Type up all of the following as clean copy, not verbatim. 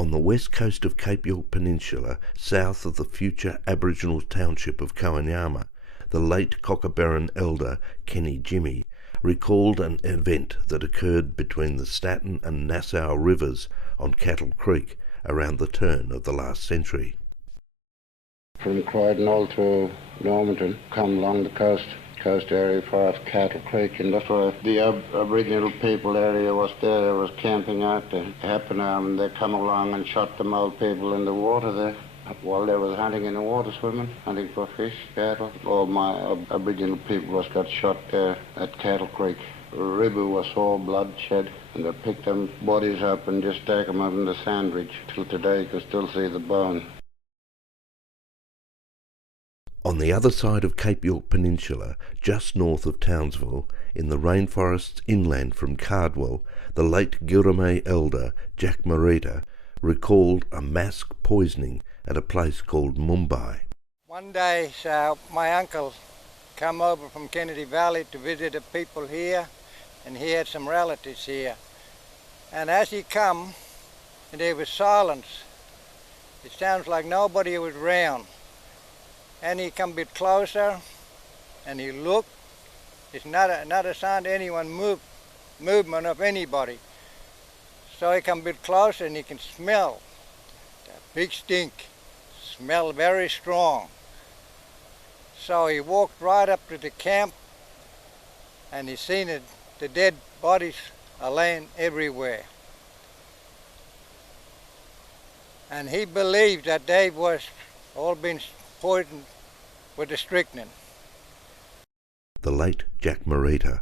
On the west coast of Cape York Peninsula, south of the future Aboriginal township of Koanyama, the late Cockerbarron elder Kenny Jimmy recalled an event that occurred between the Staten and Nassau rivers on Cattle Creek around the turn of the last century. From Croydon all through Normanton, come along the coast area for Cattle Creek, and that's where the Aboriginal people area was there. They was camping out there. Happened and they come along and shot them old people in the water there while they was hunting in the water, swimming, hunting for fish, cattle. All my Aboriginal people was got shot there at Cattle Creek. The river was all bloodshed, and they picked them bodies up and just stacked them up in the sand ridge. Till today you can still see the bone. On the other side of Cape York Peninsula, just north of Townsville, in the rainforests inland from Cardwell, the late Girame elder Jack Marita recalled a mass poisoning at a place called Mumbai. One day my uncle come over from Kennedy Valley to visit the people here, and he had some relatives here. And as he come, and there was silence. It sounds like nobody was around. And he come a bit closer, and he looked. It's not a sign to anyone movement of anybody. So he come a bit closer, and he can smell that big stink. Smell very strong. So he walked right up to the camp, and he seen it. The dead bodies are laying everywhere. And he believed that they was all been poisoned with the strychnine. The late Jack Marita.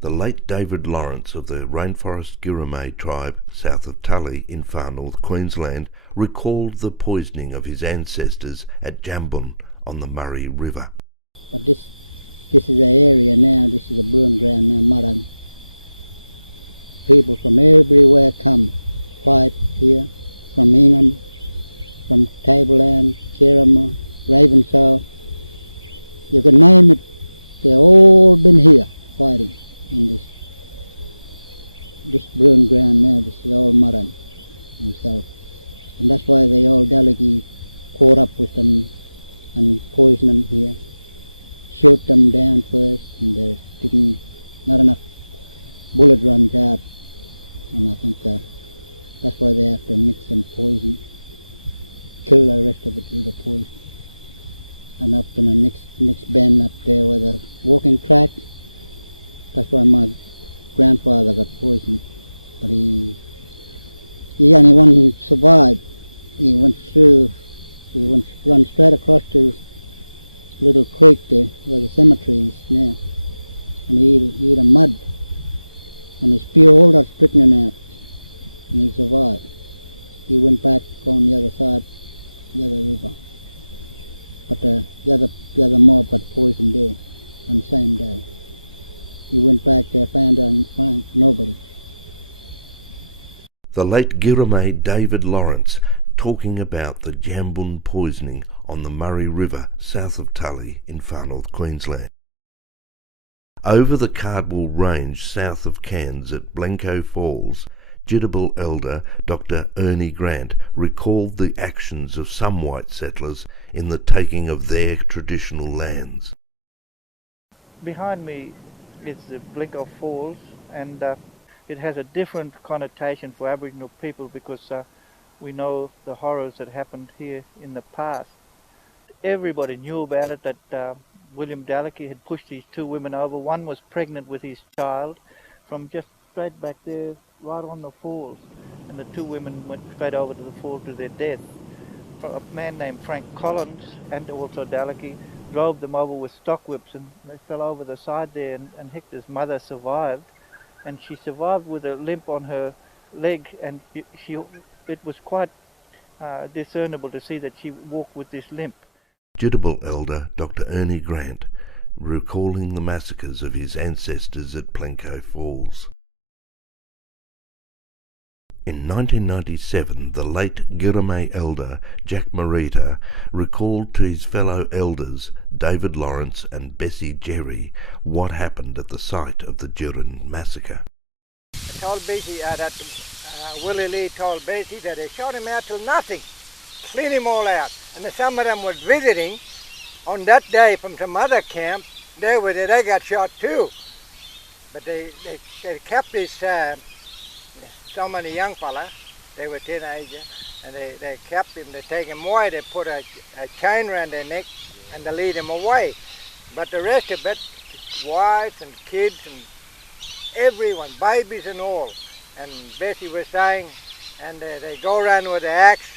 The late David Lawrence of the Rainforest Girame tribe south of Tully in far north Queensland recalled the poisoning of his ancestors at Jambun on the Murray River. But this is the area now, this is a burn ground now, Murray. People from everywhere come, fight here, from Ingham, from Tableland, Kirrama, Ravenshaw. You can name it, they've all been here fighting in this burn ground now. This is all Murray himself. And that's why they all delegate caught up with them and poison them here. Shoot them down first, and there didn't, not enough bullet runs out. And I think that's why they have to mix some poison. Kill the rest of it with the poison. And up in the next bend up there with a walking track, that's why my grandfather got poisoned. But he only one survived. He went run straight across to little creek there where the cemetery is now. And he ate a mud. And he spewed all that strychnine out. And he survived. He went back on the other side, the other river. But the other mob got poisoned there on the same day. He went back there, found nobody. The late Girame David Lawrence talking about the Jambun poisoning on the Murray River south of Tully in far north Queensland. Over the Cardwell Range south of Cairns at Blencoe Falls, Jidabal elder Dr. Ernie Grant recalled the actions of some white settlers in the taking of their traditional lands. Behind me is the Blencoe Falls, and it has a different connotation for Aboriginal people because we know the horrors that happened here in the past. Everybody knew about it, that William Dalkey had pushed these two women over. One was pregnant with his child from just straight back there, right on the falls. And the two women went straight over to the falls to their death. A man named Frank Collins and also Dalkey drove them over with stock whips, and they fell over the side there, and Hector's mother survived. And she survived with a limp on her leg, and it was quite discernible to see that she walked with this limp. Jidabal elder Dr. Ernie Grant recalling the massacres of his ancestors at Blencoe Falls. In 1997, the late Girame elder Jack Marita recalled to his fellow elders David Lawrence and Bessie Jerry what happened at the site of the Durin massacre. I told Bessie that Willie Lee told Bessie that they shot him out till nothing, clean him all out. And some of them was visiting on that day from some other camp. They were there, they got shot too. But they kept this, so many young fellas, they were teenagers, and they kept him, they take him away, they put a chain around their neck and they lead him away. But the rest of it, wives and kids and everyone, babies and all. And Bessie was saying, and they go around with the axe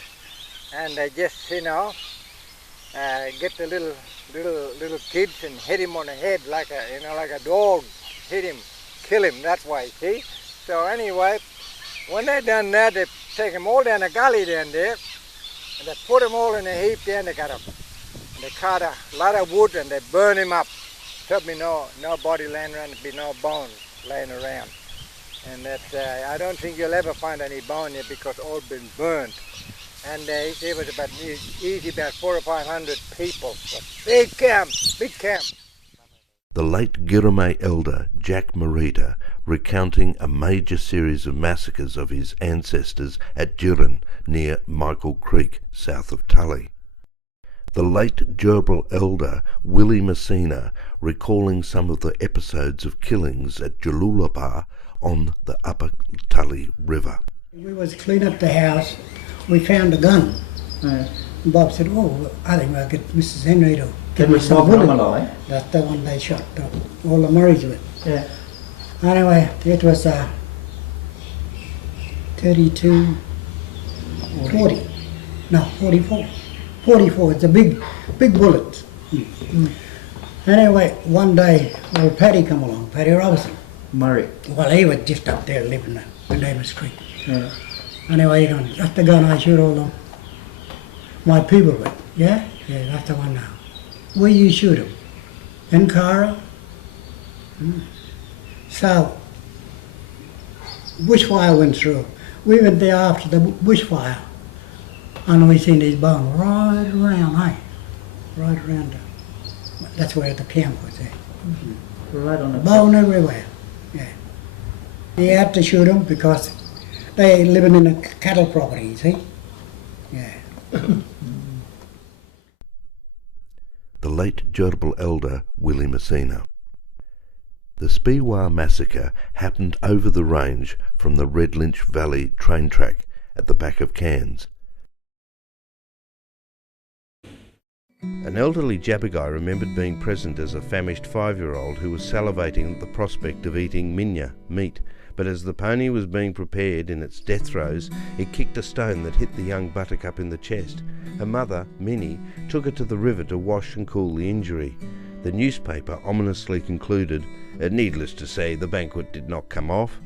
and they just, get the little kids and hit him on the head like a dog, hit him, kill him that way, see? So anyway, when they done that, they take them all down the gully down there, and they put them all in a heap there, and they cut a lot of wood and they burn him up. There'll be no body laying around, there'll be no bones laying around. And that's, I don't think you'll ever find any bone here because all been burned. And there was about 400 or 500 people. Big camp, big camp. The late Girramay elder Jack Marita recounting a major series of massacres of his ancestors at Girran near Michael Creek, south of Tully. The late Gerbil elder Willie Messina recalling some of the episodes of killings at Jalulaba on the upper Tully River. We was cleaning up the house, we found a gun. Bob said, oh, I think I'll get Mrs. Henry to give me some bullet. That's the one they shot all the Murrays with. Yeah. Anyway, it was 32, 40, no, 44. 44, it's a big bullet. Anyway, one day, old Paddy come along, Paddy Robinson. Murray. Well, he was just up there living in Davis Creek. Yeah. Anyway, that's the gun I shoot all my people with. Yeah? Yeah, that's the one now. Where you shoot him? In Cara? So, bushfire went through. We went there after the bushfire, and we seen these bones right around, right around. That's where the camp was there. Right on the bone everywhere. Yeah. He had to shoot them because they living in a cattle property, you see? Yeah. The late Gerbil elder Willie Messina. The Speewah massacre happened over the range from the Red Lynch Valley train track at the back of Cairns. An elderly Jabberguy remembered being present as a famished 5-year-old who was salivating at the prospect of eating minya, meat, but as the pony was being prepared in its death throes, it kicked a stone that hit the young buttercup in the chest. Her mother, Minnie, took her to the river to wash and cool the injury. The newspaper ominously concluded, needless to say, the banquet did not come off,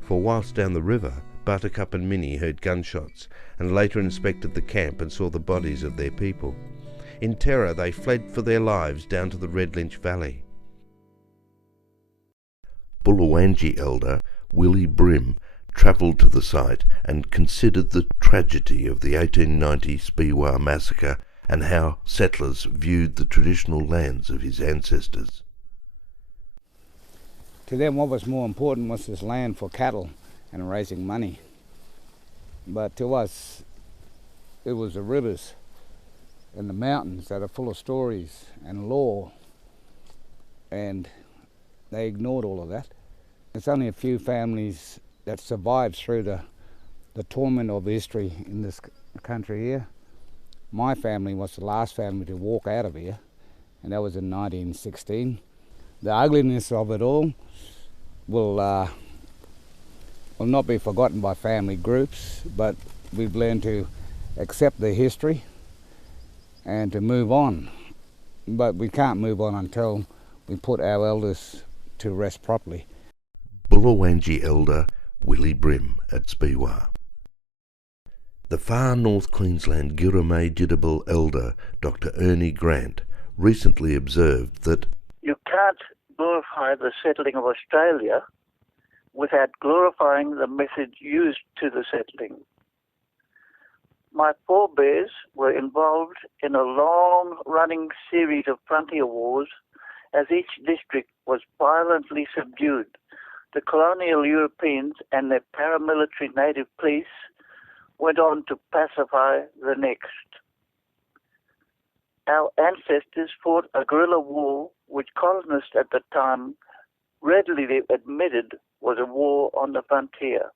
for whilst down the river, Buttercup and Minnie heard gunshots, and later inspected the camp and saw the bodies of their people. In terror, they fled for their lives down to the Red Lynch Valley. Bullawangee elder Willie Brim travelled to the site and considered the tragedy of the 1890 Speewah massacre and how settlers viewed the traditional lands of his ancestors. To them, what was more important was this land for cattle and raising money. But to us, it was the rivers and the mountains that are full of stories and lore, and they ignored all of that. There's only a few families that survived through the torment of history in this country here. My family was the last family to walk out of here, and that was in 1916. The ugliness of it all will not be forgotten by family groups, but we've learned to accept the history and to move on. But we can't move on until we put our elders to rest properly. Bullawangee elder Willie Brim at Speewah. The far North Queensland Girramay Jidabal elder Dr. Ernie Grant recently observed that you can't glorify the settling of Australia without glorifying the method used to the settling. My forebears were involved in a long-running series of frontier wars as each district was violently subdued the colonial Europeans and their paramilitary native police went on to pacify the next. Our ancestors fought a guerrilla war which colonists at the time readily admitted was a war on the frontier.